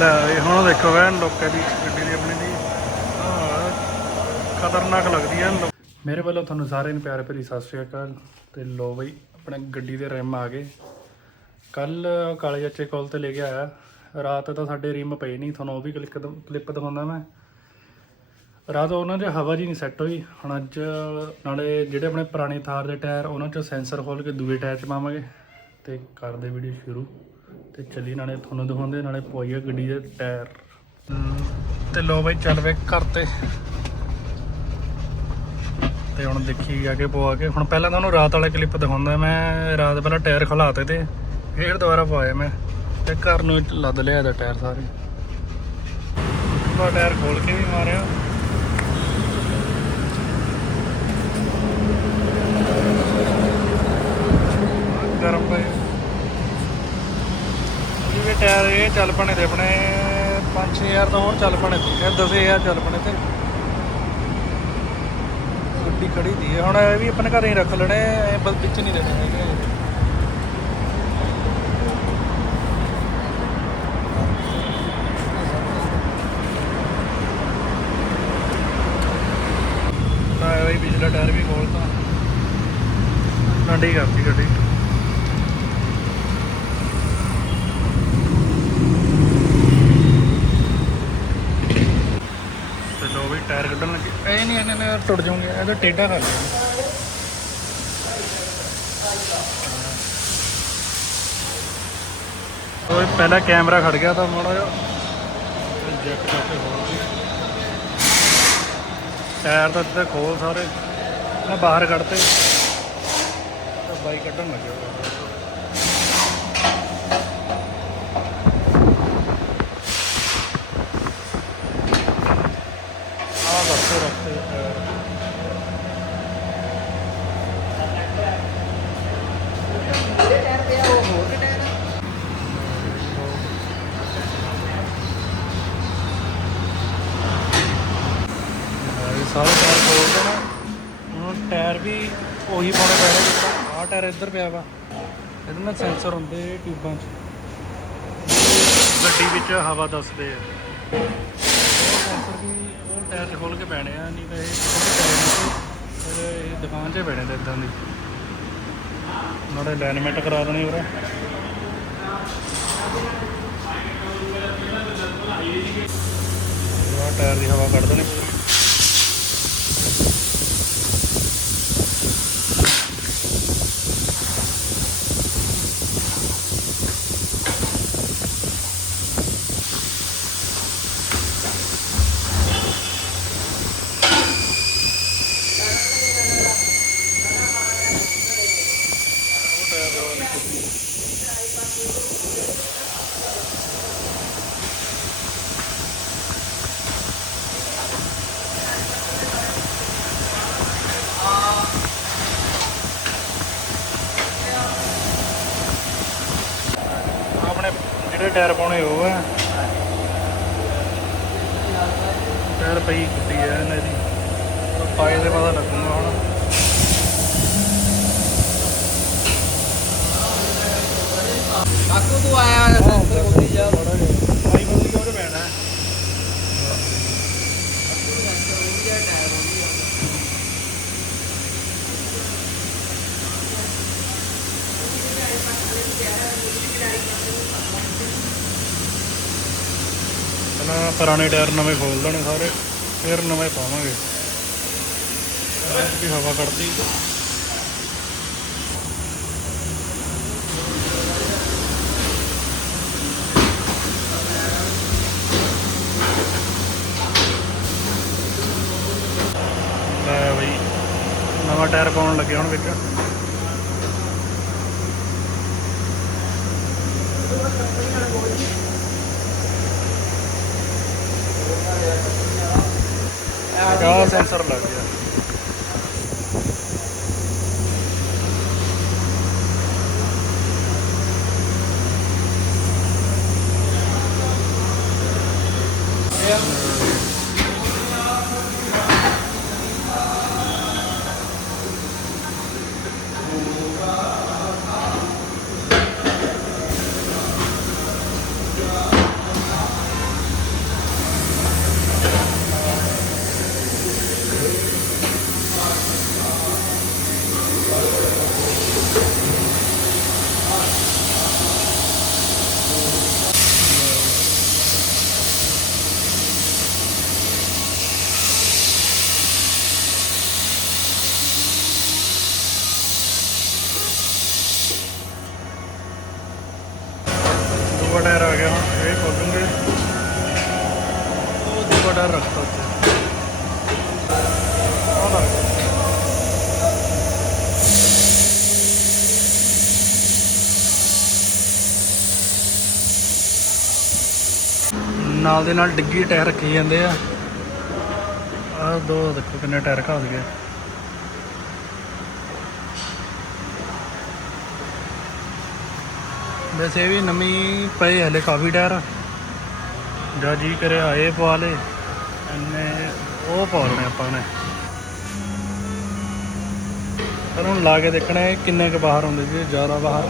ਲੈ ਵੀ ਹੁਣ ਦੇਖੋ ਵੈਨ ਲੋਕਾਂ ਦੀ ਗੱਡੀ ਦੀ ਆਪਣੀ ਦੀ। ਖਤਰਨਾਕ ਲੱਗਦੀ ਹੈ ਮੇਰੇ ਵੱਲੋਂ ਤੁਹਾਨੂੰ ਸਾਰਿਆਂ ਨੂੰ ਪਿਆਰ ਭਰੀ ਸਤਿ ਸ਼੍ਰੀ ਅਕਾਲ। ਤੇ ਲੋ ਬਈ, ਆਪਣੇ ਗੱਡੀ ਦੇ ਰਿਮ ਆ ਗਏ। ਕੱਲ ਕਾਲੇ ਚਾਚੇ ਕੋਲ ਤੇ ਲੈ ਕੇ ਆਇਆ। ਰਾਤ ਤਾਂ ਸਾਡੇ ਰਿਮ ਪਏ ਨਹੀਂ, ਤੁਹਾਨੂੰ ਉਹ ਵੀ ਕਲਿੱਕ ਕਲਿੱਪ ਦਿਖਾਉਂਦਾ ਮੈਂ। ਰਾਤ ਉਹਨਾਂ 'ਚ ਹਵਾ ਜੀ ਨਹੀਂ ਸੈੱਟ ਹੋਈ। ਹੁਣ ਅੱਜ ਨਾਲੇ ਜਿਹੜੇ ਆਪਣੇ ਪੁਰਾਣੇ ਥਾਰ ਦੇ ਟਾਇਰ, ਉਹਨਾਂ 'ਚੋਂ ਸੈਂਸਰ ਖੋਲ ਕੇ ਦੂਏ ਟਾਇਰ 'ਚ ਪਾਵਾਂਗੇ ਤੇ ਕਰਦੇ ਵੀਡੀਓ ਸ਼ੁਰੂ। ਤੇ ਚੱਲੀ ਨਾਲੇ ਤੁਹਾਨੂੰ ਦਿਖਾਉਂਦੇ, ਨਾਲੇ ਪਵਾਈਏ ਗੱਡੀ ਦੇ ਟਾਇਰ। ਤੇ ਲੋ ਬਾਈ ਚੱਲ ਵੇ ਘਰ ਤੇ। ਤੇ ਹੁਣ ਦੇਖੀ ਜਾ ਕੇ ਪਵਾ ਕੇ। ਹੁਣ ਪਹਿਲਾਂ ਤੁਹਾਨੂੰ ਰਾਤ ਵਾਲਾ ਕਲਿੱਪ ਦਿਖਾਉਂਦਾ ਮੈਂ, ਰਾਤ ਪਹਿਲਾਂ ਟਾਇਰ ਖਲਾਤੇ ਤੇ, ਫੇਰ ਦੁਬਾਰਾ ਪਵਾਇਆ ਮੈਂ। ਤੇ ਘਰ ਨੂੰ ਲੱਦ ਲਿਆ ਦਾ ਟਾਇਰ ਸਾਰੇ। ਟਾਇਰ ਖੋਲ ਕੇ ਵੀ ਮਾਰਿਆ ਗਰਮ ਪਏ ਇਹ ਚੱਲ ਪਣੇ ਤੇ ਆਪਣੇ 5-6000 ਤਾਂ ਹੋਰ ਚੱਲ ਪਣੇ ਤੇ, ਇਹ 10000 ਚੱਲ ਪਣੇ ਤੇ। ਗੱਡੀ ਖੜੀ ਦੀ ਹੁਣ ਇਹ ਵੀ ਆਪਣੇ ਘਰੇ ਹੀ ਰੱਖ ਲੈਣੇ, ਇਹ ਬਸ ਵਿੱਚ ਨਹੀਂ ਦੇਣੇ ਹੈਗੇ। ਨਾ ਇਹ ਪਿਛਲਾ ਟਾਇਰ ਵੀ ਖੋਲਤਾ। ਨੰਡੀ ਕਰਤੀ ਗੱਡੀ ਤੇ ਲੋ ਵੀ ਟਾਇਰ ਕੱਢਣ ਲੱਗੇ ਇਹ ਇਹਨੇ ਨੇ ਟੁੱਟ ਜਾਓਗੇ ਇਹਦਾ ਟੇਢਾ ਕਰ ਲਿਆ। ਉਹ ਪਹਿਲਾਂ ਕੈਮਰਾ ਖੜ ਗਿਆ ਤਾਂ ਮਾੜਾ ਜਿਹਾ। ਜੈਕ ਚੱਕ ਕੇ ਖੋਲ ਦੀ ਟਾਇਰ ਤਾਂ ਇੱਥੇ ਖੋਲ ਸਾਰੇ। ਮੈਂ ਬਾਹਰ ਕੱਢਤੇ। ਤਾਂ ਬਾਈ ਕੱਢਣ ਲੱਗਿਆ ਹੋਇਆ। ਆਹ ਰੱਖੋ ਰੱਖੋ ਟਾਇਰ ਇਹ ਸਾਰੇ ਟਾਇਰ ਖੋਲ ਦੇਣਾ ਹੁਣ ਟਾਇਰ ਵੀ ਉਹੀ ਪਾਉਣੇ ਪੈਣੇ ਜਿੱਦਾਂ ਆਹ ਟਾਇਰ ਇੱਧਰ ਪਿਆ ਵਾ। ਇਹਦੇ ਨਾਲ ਸੈਂਸਰ ਹੁੰਦੇ ਟਿਊਬਾਂ 'ਚ। ਗੱਡੀ ਵਿੱਚ ਹਵਾ ਦੱਸਦੇ ਆ। ਉਹ ਸੈਂਸਰ ਵੀ ਉਹ ਟਾਇਰ 'ਚ ਖੋਲ ਕੇ ਪੈਣੇ ਆ ਨਹੀਂ ਤਾਂ ਇਹ ਇਹ ਦੁਕਾਨ 'ਚ ਪੈਣੇ ਤੇ ਇਦਾਂ ਦੀ। ਨਾਲੇ ਕਰਾ ਦੇਣੀ ਉਰੇ। ਟਾਇਰ ਦੀ ਹਵਾ ਕੱਢ ਦੇਣੀ ਪੂਰੀ ਉਹ ਟਾਇਰ ਦੀ ਹਵਾ ਨਿਕਲਦੀ ਆਪਣੇ ਪਾਉਣੇ ਉਹ ਆ। ਟਾਇਰ ਪਈ ਕੁੱਟੀ ਆ ਇਹਨਾਂ ਦੀ। ਪਾਏ ਦੇ ਪਤਾ ਲੱਗੂਗਾ ਹੁਣ। ਕਾਕੂ ਤੂੰ ਆਇਆ ਸੈਂਸਰ ਖੋਲੀ ਜਾ। ਪਾਈ ਬੋਲੀ ਕਿਉਂ ਪੈਣਾ ਪਹਿਲਾਂ ਪੁਰਾਣੇ ਟਾਇਰ ਨਵੇਂ ਖੋਲ ਦੇਣੇ ਸਾਰੇ, ਫਿਰ ਨਵੇਂ ਪਾਵਾਂਗੇ। ਵੀ ਹਵਾ ਕੱਢਦੀ। ਲੈ ਬਈ, ਨਵਾਂ ਟਾਇਰ ਪਾਉਣ ਲੱਗੇ ਹੁਣ ਵਿੱਚ। sensor lo. ये हाँ ये खोलेंगे तो देखो डर रखता है ਨਾਲ ਦੇ ਨਾਲ ਡਿੱਗੀ ਟਾਇਰ ਰੱਖੀ ਜਾਂਦੇ ਆ। ਆ ਦੋ ਦੇਖੋ ਕਿੰਨੇ ਟਾਇਰ ਘਸ ਗਏ। ਵੈਸੇ ਵੀ ਨਵੀਂ ਪਏ ਹਲੇ ਕਾਫੀ ਟਾਇਰ। ਜਾਂ ਜੀ ਕਰੇ ਆਏ ਪਵਾ ਲੇ। ਇੰਨੇ ਉਹ ਪਾ ਲੈਣੇ ਆਪਾਂ ਨੇ। ਪਰ ਹੁਣ ਲਾ ਕੇ ਦੇਖਣਾ ਹੈ ਕਿੰਨੇ ਕੁ ਬਾਹਰ ਹੁੰਦੇ ਜੇ, ਜ਼ਿਆਦਾ ਬਾਹਰ।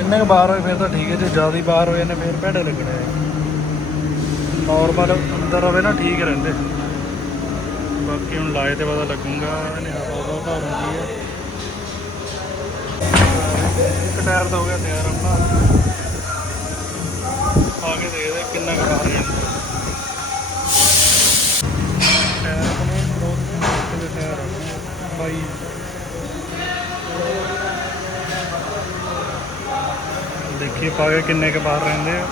ਇੰਨੇ ਕੁ ਬਾਹਰ ਹੋਏ ਫਿਰ ਤਾਂ ਠੀਕ ਹੈ, ਜੇ ਜ਼ਿਆਦਾ ਹੀ ਬਾਹਰ ਹੋਏ ਨੇ ਫਿਰ ਭੇੜੇ ਲੱਗਣੇ ਨਾਰਮਲ ਅੰਦਰ ਰਵੇ ਨਾ ਠੀਕ ਰਹਿੰਦੇ। ਬਾਕੀ ਹੁਣ ਲਾਏ ਤੇ ਪਤਾ ਲੱਗੂਗਾ, ਇਹਨੇ ਹਵਾ ਹਵਾ ਭਰ ਹੁੰਦੀ ਹੈ। ਇੱਕ ਟਾਇਰ ਤਾਂ ਹੋ ਗਿਆ ਤਿਆਰ ਆਪਣਾ ਆ ਕੇ ਦੇਖਦੇ ਕਿੰਨਾ ਕੁ ਬਾਹਰ ਜਾਂਦਾ। ਟਾਇਰ ਆਪਣੇ ਦੋ ਤਿੰਨ ਟਾਇਰ ਬਾਈ। ਦੇਖੀਏ ਪਾ ਕੇ ਕਿੰਨੇ ਕੁ ਬਾਹਰ ਰਹਿੰਦੇ ਆ।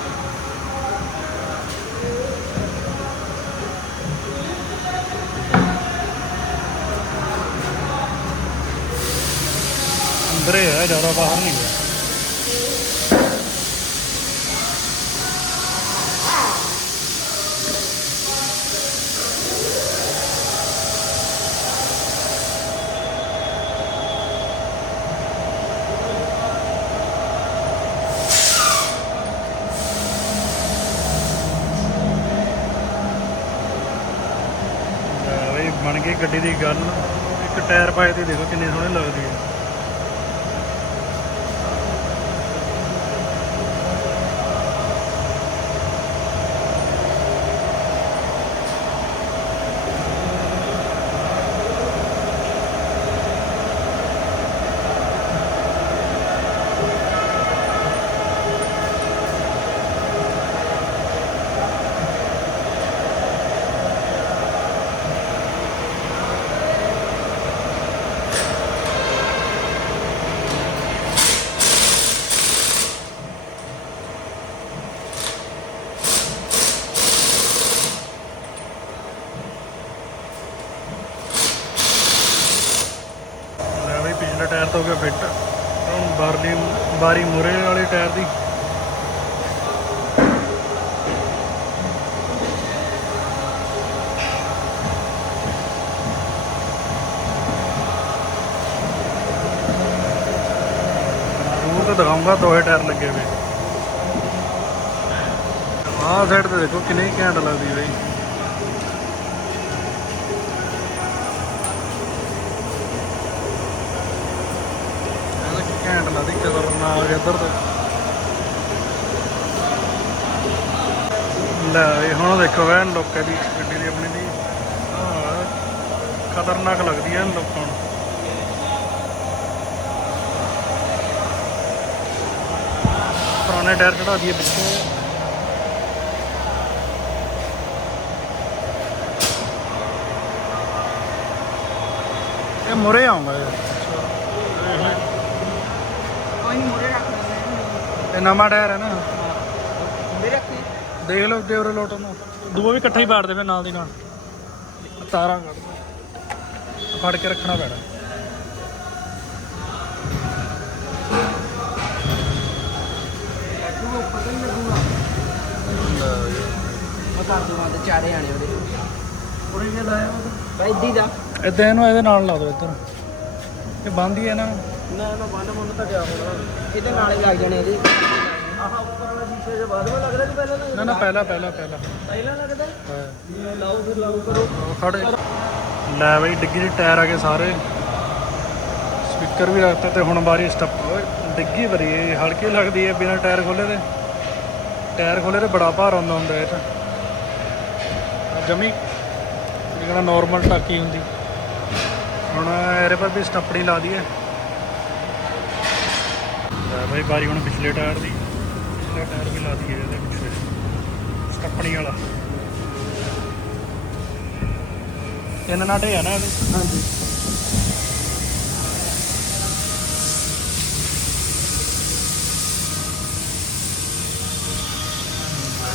ਅੰਦਰੇ ਹੈ ਜ਼ਿਆਦਾ ਬਾਹਰ ਨਹੀਂ ਗਿਆ ਬਣ ਗਈ ਗੱਡੀ ਦੀ ਗੱਲ। ਇੱਕ ਟਾਇਰ ਪਾਏ ਤੇ ਦੇਖੋ ਕਿੰਨੀ ਸੋਹਣੀ ਲੱਗਦੀ ਹੈ ਲੈ ਬਈ ਪਿਛਲਾ ਟਾਇਰ ਤਾਂ ਹੋ ਗਿਆ ਫਿੱਟ। ਹੁਣ ਬਾਰਲੀ ਬਾਰੀ ਮੁਰੇ ਵਾਲੇ ਟਾਇਰ ਦੀ। ਦੂਰ ਦਿਖਾਉਂਗਾ, ਦੋਹੇ ਟਾਇਰ ਲੱਗੇ ਹੋਏ। ਆਹ ਸਾਈਡ ਤੇ ਦੇਖੋ, ਕਿੰਨੀ ਘੈਂਟ ਲੱਗਦੀ ਬਈ ਇਹਦਾ ਘੈਂਟ ਲੱਗਦੀ ਖਤਰਨਾਕ ਇੱਧਰ ਤੇ। ਲੈ ਵੀ ਹੁਣ ਦੇਖੋ ਵੈਨ ਲੋਕਾਂ ਦੀ, ਗੱਡੀ ਦੀ ਆਪਣੀ ਦੀ। ਖਤਰਨਾਕ ਲੱਗਦੀ ਹੈ ਲੋਕਾਂ ਨੂੰ। ਪੁਰਾਣੇ ਟਾਇਰ ਚੜਾ ਦਈਏ ਪਿੱਛੇ। ਇਹ ਮੁਰੇ ਆਉਂਗਾ ਇਹ। ਕੋਈ ਨਹੀਂ ਇਹ ਨਵਾਂ ਟਾਇਰ ਹੈ ਨਾ। ਮੇਰੇ ਰੱਖੀ ਦੇਖ ਲਓ ਜੇ ਉਰੇ ਲੋਟ ਨੂੰ ਦੂਆ ਵੀ ਇਕੱਠਾ ਹੀ ਪਾੜ ਦੇ ਫਿਰ ਨਾਲ ਦੀ ਨਾਲ। ਤਾਰਾਂ ਕੱਢ ਦੇ। ਫੜ ਕੇ ਰੱਖਣਾ ਪੈਣਾ। ਕਰ ਦੂੰਗਾ ਤੇ ਚਾਰੇ ਆਣੇ ਉਹਦੇ। ਉਰੇ ਜੇ ਲਾਇਆ ਬਾਈ ਇੱਦੀ ਦਾ ਇਦਾਂ ਇਹਨੂੰ ਇਹਦੇ ਨਾਲ ਲਾ ਦਿਓ ਇੱਧਰ। ਇਹ ਬੰਦ ਹੀ ਨੂੰ। ਨਾ ਨਾ ਬੰਨ ਬੰਨ ਤਾਂ ਗਿਆ ਹੋਣਾ। ਇਹਦੇ ਨਾਲ ਹੀ ਲੱਗ ਜਾਣੇ ਇਹਦੇ। ਆਹ ਉੱਪਰ ਵਾਲਾ ਸ਼ੀਸ਼ੇ ਦੇ ਬਾਅਦ ਵਿੱਚ ਲੱਗਦਾ ਕਿ ਪਹਿਲਾਂ ਨਾ ਨਾ ਪਹਿਲਾਂ ਪਹਿਲਾਂ ਪਹਿਲਾਂ। ਪਹਿਲਾਂ ਲੱਗਦਾ? ਹਾਂ। ਲਾਓ ਫਿਰ ਲਾਓ ਕਰੋ। ਉਹ ਖੜੇ। ਲੈ ਬਈ ਡਿੱਗੀ ਦੇ ਟਾਇਰ ਆ ਗਏ ਸਾਰੇ। ਸਪੀਕਰ ਵੀ ਰੱਖਤਾ ਤੇ ਹੁਣ ਬਾਰੀ ਸਟੱਪ ਓਏ ਡਿੱਗੀ ਬਰੀ ਇਹ ਹਲਕੀ ਲੱਗਦੀ ਹੈ ਬਿਨਾਂ ਟਾਇਰ ਖੋਲੇ ਤੇ ਟਾਇਰ ਖੋਲੇ ਤੇ ਬੜਾ ਭਾਰ ਆਉਂਦਾ ਹੁੰਦਾ ਇਹ ਜਮੀ ਜਿਹੜਾ ਨਾਰਮਲ ਟਾਕੀ ਹੁੰਦੀ। ਹੁਣ ਇਹਦੇ ਪਰ ਵੀ ਸਟੱਪੜੀ ਲਾ ਦਈਏ। ਬਈ ਬਾਰੀ ਹੁਣ ਪਿਛਲੇ ਟਾਇਰ ਦੀ ਪਿਛਲੇ ਟਾਇਰ ਵੀ ਲਾ ਦਈਏ ਇਹਦੇ ਪਿੱਛੇ। ਸਟੱਪਣੀ ਵਾਲਾ। ਤਿੰਨ ਨਾਟੇ ਆ ਨਾ ਇਹਦੇ। ਹਾਂਜੀ।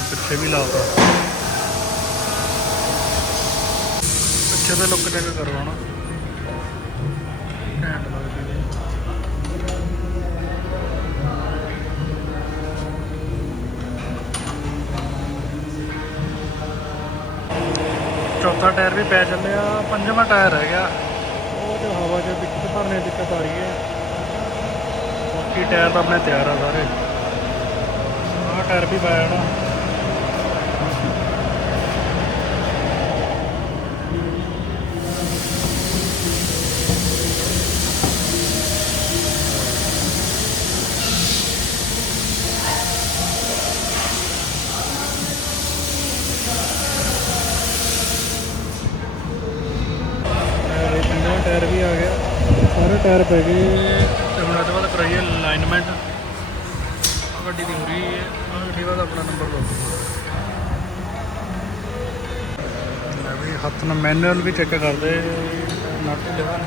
ਪਿੱਛੇ ਵੀ ਲਾਤਾ। ਪਿੱਛੇ ਤੇ ਲੁੱਕ ਚੈੱਕ ਕਰੋ ਚੌਥਾ ਟਾਇਰ ਵੀ ਪੈ ਚੱਲਿਆ, ਪੰਜਵਾਂ ਟਾਇਰ ਰਹਿ ਗਿਆ। ਉਹ ਤੇ ਹਵਾ ਚ ਦਿੱਕਤ ਭਰਨੇ ਦਿੱਕਤ ਆ ਰਹੀ ਹੈ। ਬਾਕੀ ਟਾਇਰ ਤਾਂ ਆਪਣੇ ਤਿਆਰ ਆ ਸਾਰੇ। ਆਹ ਟਾਇਰ ਵੀ ਪਾਇਆ ਨਾ। ਪੈ ਗਏ ਤੇ ਹੁਣ ਇਹਦੇ ਬਾਅਦ ਕਰਾਈਏ ਅਲਾਈਨਮੈਂਟ ਗੱਡੀ ਦੀ ਹੋ ਰਹੀ ਹੈ। ਆਹ ਗੱਡੀ ਬਾਅਦ ਆਪਣਾ ਨੰਬਰ ਲਓ ਮੈਂ ਵੀ ਹੱਥ ਨਾਲ ਮੈਨੂਅਲ ਵੀ ਚੈੱਕ ਕਰਦੇ। ਨਟ ਲਿਆ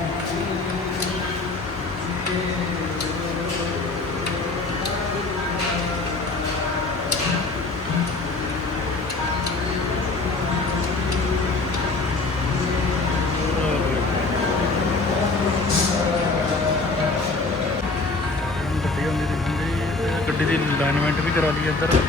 ਅਲਾਈਨਮੈਂਟ ਵੀ ਕਰਾ ਲਈ ਇੱਧਰ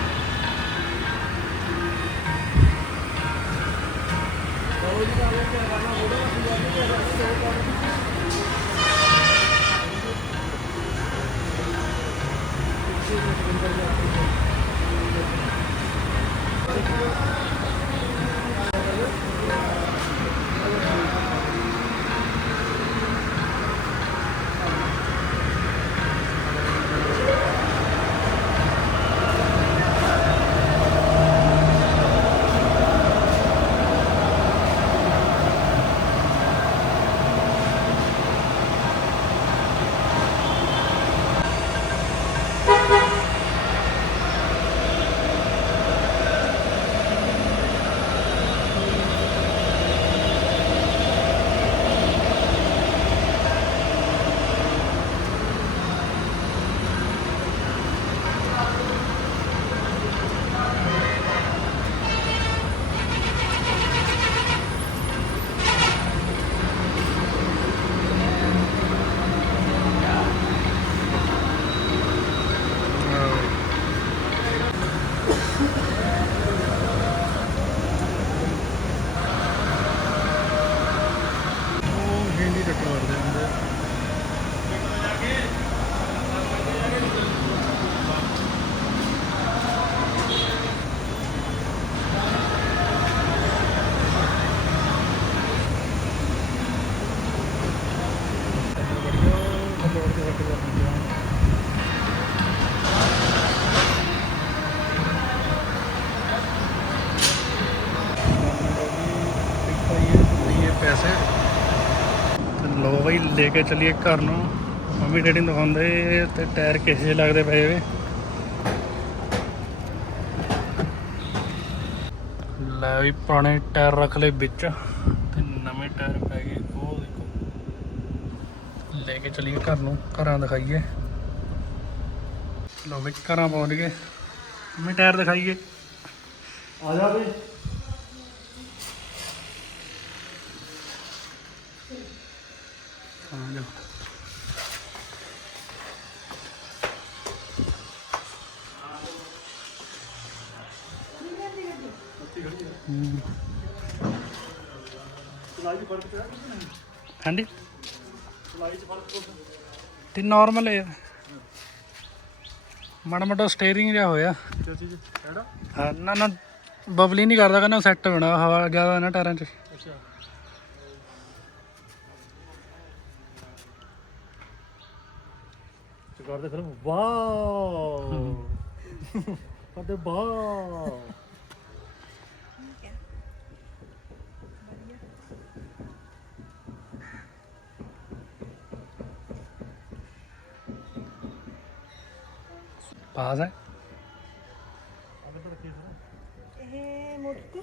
ਉਹ ਹਿੰਦੀ ਟੱਕਰ ਮਾਰਦੇ ਹੁੰਦੇ ਆ। ਇਹ ਪੈਸੇ ਤੇ ਲੈ ਕੇ ਚੱਲੀਏ ਘਰ ਨੂੰ। ਮੰਮੀ ਡੈਡੀ ਨੂੰ ਦਿਖਾਉਂਦੇ, ਤੇ ਟਾਇਰ ਕਿਸੇ ਜਿਹੇ ਲੱਗਦੇ ਪਏ ਵੇ। ਲੈ ਵੀ ਪੁਰਾਣੇ ਟਾਇਰ ਰੱਖ ਲਏ ਵਿੱਚ, ਤੇ ਨਵੇਂ ਟਾਇਰ ਪੈ ਗਏ। ਉਹ ਦੇਖੋ। ਲੈ ਕੇ ਚੱਲੀਏ ਘਰ ਨੂੰ, ਘਰਾਂ ਦਿਖਾਈਏ। ਲੋ ਵੀ ਘਰਾਂ ਪਹੁੰਚ ਗਏ। ਮੰਮੀ, ਟਾਇਰ ਦਿਖਾਈਏ। ਆ ਜਾ ਬਈ ਹਾਂਜੀ? ਸਲਾਈ ਚ ਫ਼ਰਕ ਤੇ ਨਾਰਮਲ ਹੈ ਮਾੜਾ ਮੋਟਾ ਸਟੀਅਰਿੰਗ ਜਿਹਾ ਹੋਇਆ। ਹਾਂ, ਨਾ ਨਾ ਬਬਲੀ ਨਹੀਂ ਕਰਦਾ ਕਹਿੰਦਾ ਸੈੱਟ ਹੋਣਾ ਹਵਾ ਜ਼ਿਆਦਾ ਨਾ ਟਾਇਰਾਂ 'ਚ। ਕਰਦੇ ਫਿਲਮ ਵਾਓ। ਕਰਦੇ ਵਾਓ। ਪਾਸ ਹੈ? ਇਹ ਮੁੜਕ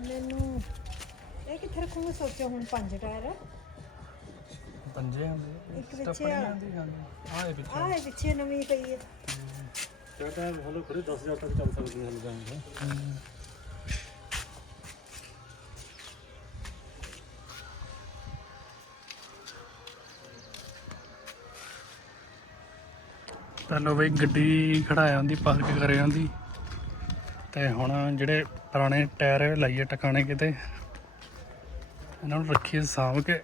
ਮੈਨੂੰ ਇਹ ਕਿੱਥੇ ਰੱਖੂੰਗਾ ਸੋਚੋ ਹੁਣ ਪੰਜ ਟਾਇਰ ਪੰਜੇ ਹੁੰਦੇ ਇੱਕ ਪਿੱਛੇ ਵਾਲਾ ਆਹ ਇਹ ਪਿੱਛੇ ਆਹ ਇਹ ਪਿੱਛੇ ਨਵੀਂ ਪਈ ਹੈ। ਕਿਹੜਾ ਹਲੋ ਖੜੇ 10000 ਤੱਕ ਚੱਲ ਸਕਦੀ ਹੈ ਹਲ ਜਾਂਦੇ ਤਾਂ ਬਈ, ਗੱਡੀ ਖੜਾਇਆ ਹੁੰਦੀ ਪਾਰਕ ਕਰਿਆ ਹੁੰਦੀ। ਤੇ ਹੁਣ ਜਿਹੜੇ ਪੁਰਾਣੇ ਟਾਇਰ ਲਾਈਏ, ਟਿਕਾਣੇ ਕਿਤੇ, ਇਹਨਾਂ ਨੂੰ ਰੱਖੀਏ ਸਾਂਭ ਕੇ।